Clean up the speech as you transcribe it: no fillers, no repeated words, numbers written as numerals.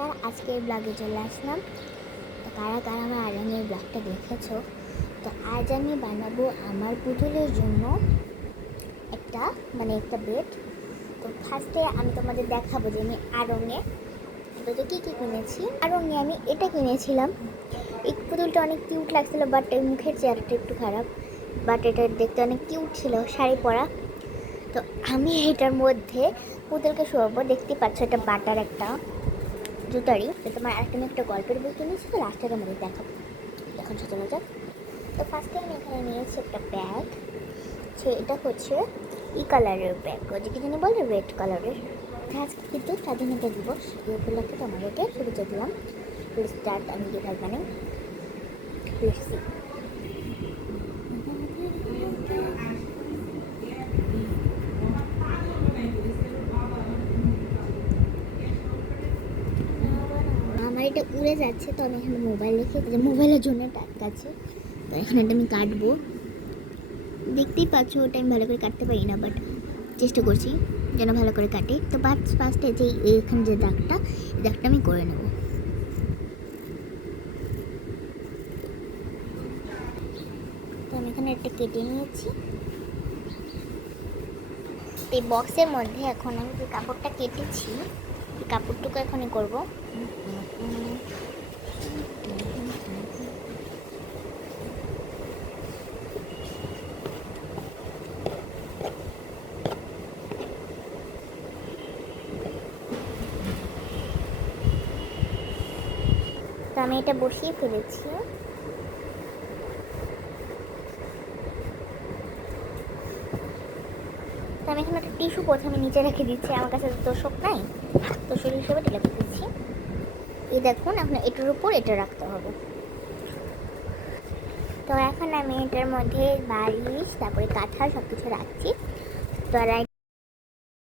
নমস্কার, আজকের ব্লগে চলে আসলাম। তো কারা কারা আমার আরঙের ব্লগটা দেখেছো। তো আজ আমি বানাবো আমার পুতুলের জন্য একটা বেড। তো ফার্স্টে আমি তোমাদের দেখাবো যে আমি আড়ঙে কী কী কিনেছি। আড়ঙে আমি এটা কিনেছিলাম। এই পুতুলটা অনেক কিউট লাগছিলো, বাট এই মুখের চেহারাটা একটু খারাপ, বাট এটা দেখতে অনেক কিউট ছিল, শাড়ি পরা। তো আমি এটার মধ্যে পুতুলকে শোয়াবো। দেখতে পাচ্ছ এটা বাটার একটা জুতারি। তো তোমার আরেকটা আমি একটা গল্পের বই কিনেছি, তো লাস্টের আমাদের দেখাবো। এখন চলে যাক। তো ফার্স্টে আমি এখানে নিয়েছি একটা ব্যাগ। এটা হচ্ছে কালারের ব্যাগ, যে কি জানি বলে রেড কালারের। আজকে কিন্তু স্বাধীনতা দিবস, এই উপলক্ষে তোমাদেরকে শুরুতে দিলাম। প্লিজ স্টার্ট আমি কি থাকবে প্লিজ সি। আমার এটা উড়ে যাচ্ছে, তো আমি এখানে মোবাইল রেখেছি, যে মোবাইলের জন্য আছে। তো এখানে আমি কাটবো। দেখতেই পাচ্ছ ওটা আমি ভালো করে কাটতে পারি না, বাট চেষ্টা করছি যেন ভালো করে কাটি। তো ফার্স্টে যে এখানে যে দাগটা আমি করে নেব। তো আমি এখানে একটা কেটে নিয়েছি। এই বক্সের মধ্যে এখন আমি যে কাপড়টা কেটেছি, এই কাপড়টুকু এখনই করবো। তো আমি এটা বসিয়ে ফেলেছি। তো আমি এখানে একটা টিস্যু প্রথমে নিচে রেখে দিচ্ছি, আমার কাছে তোষক নাই, তোষক হিসেবে ঢেলে দিচ্ছি। এই দেখুন, আপনার এটার উপর এটা রাখতে হবে। তো এখন আমি এটার মধ্যে বালিশ, তারপরে কাঁথা সব কিছু রাখছি। তো